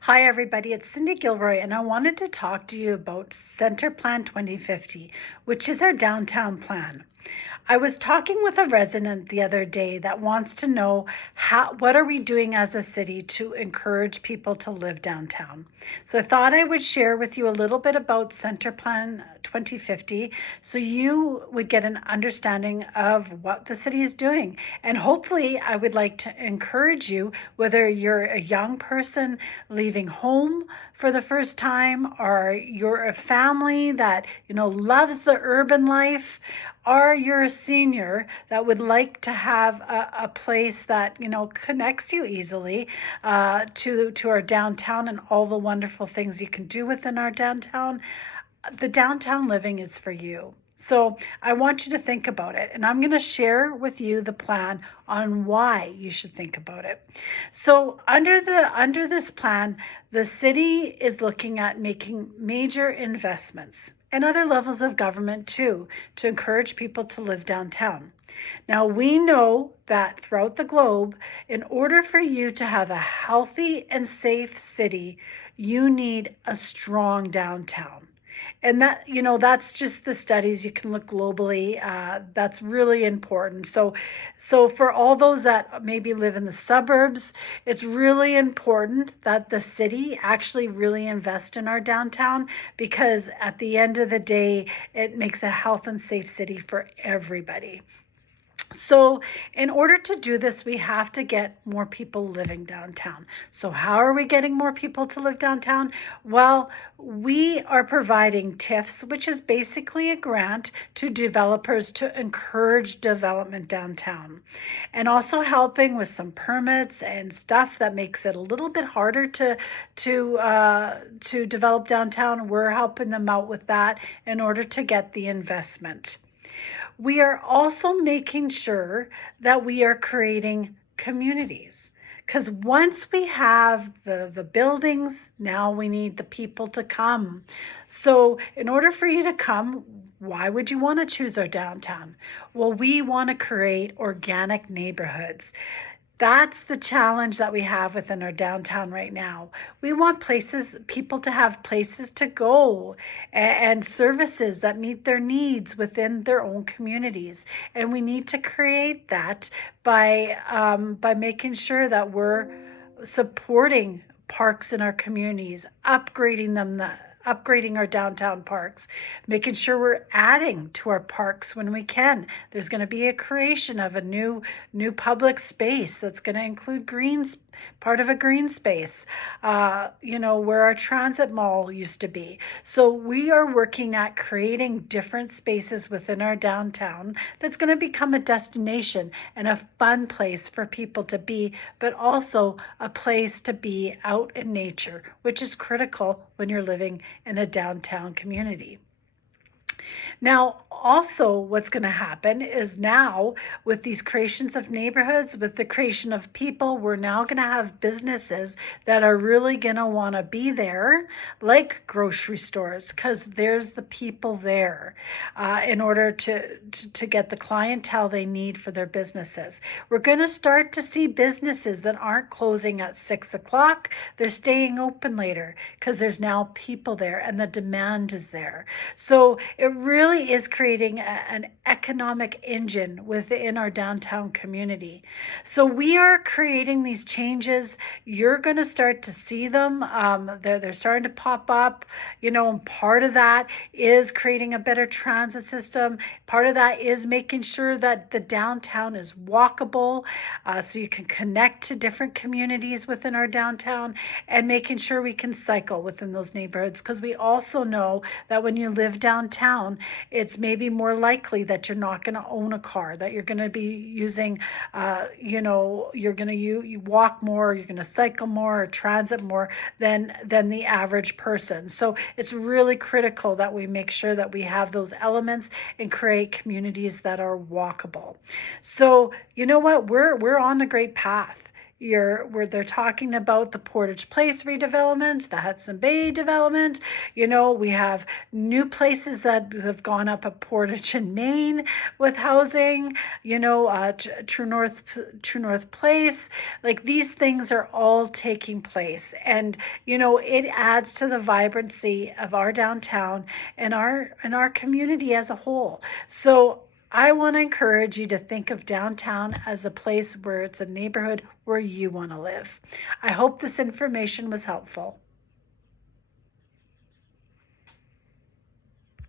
Hi, everybody. It's Cindy Gilroy, and I wanted to talk to you about Center Plan 2050, which is our downtown plan. I was talking with a resident the other day that wants to know what are we doing as a city to encourage people to live downtown. So I thought I would share with you a little bit about Center Plan 2050 so you would get an understanding of what the city is doing. And hopefully I would like to encourage you, whether you're a young person leaving home for the first time, or you're a family that loves the urban life, or you're a senior that would like to have a place that connects you easily to our downtown and all the wonderful things you can do within our downtown. The downtown living is for you. So I want you to think about it, and I'm going to share with you the plan on why you should think about it. So under this plan, the city is looking at making major investments and other levels of government too to encourage people to live downtown. Now, we know that throughout the globe, in order for you to have a healthy and safe city, you need a strong downtown. And that's just the studies. You can look globally. That's really important. So for all those that maybe live in the suburbs, it's really important that the city actually really invest in our downtown, because at the end of the day, it makes a health and safe city for everybody. So in order to do this, we have to get more people living downtown. So how are we getting more people to live downtown? Well, we are providing TIFs, which is basically a grant to developers to encourage development downtown, and also helping with some permits and stuff that makes it a little bit harder to develop downtown. We're helping them out with that in order to get the investment. We are also making sure that we are creating communities, because once we have the buildings, now we need the people to come. So in order for you to come, why would you want to choose our downtown? Well, we want to create organic neighborhoods. That's the challenge that we have within our downtown right now. We want people to have places to go and services that meet their needs within their own communities. And we need to create that by making sure that we're supporting parks in our communities, upgrading our downtown parks, making sure we're adding to our parks when we can. There's going to be a creation of a new public space that's going to include part of a green space, where our transit mall used to be. So we are working at creating different spaces within our downtown that's going to become a destination and a fun place for people to be, but also a place to be out in nature, which is critical when you're living in a downtown community. Now, also what's going to happen is, now with these creations of neighborhoods, with the creation of people, we're now going to have businesses that are really going to want to be there, like grocery stores, because there's the people there in order to get the clientele they need for their businesses. We're going to start to see businesses that aren't closing at 6 o'clock. They're staying open later because there's now people there and the demand is there. So it really is creating an economic engine within our downtown community. So we are creating these changes. You're going to start to see them. They're starting to pop up, and part of that is creating a better transit system. Part of that is making sure that the downtown is walkable, so you can connect to different communities within our downtown, and making sure we can cycle within those neighborhoods, because we also know that when you live downtown, it's maybe more likely that you're not going to own a car, that you're going to be using, you're going to you walk more, you're going to cycle more or transit more than the average person. So it's really critical that we make sure that we have those elements and create communities that are walkable. So you know what, we're on a great path. where they're talking about the Portage Place redevelopment, the Hudson Bay development. We have new places that have gone up at Portage in Maine with housing, True North Place. Like, these things are all taking place, and it adds to the vibrancy of our downtown and our community as a whole. So I want to encourage you to think of downtown as a place where it's a neighborhood where you want to live. I hope this information was helpful.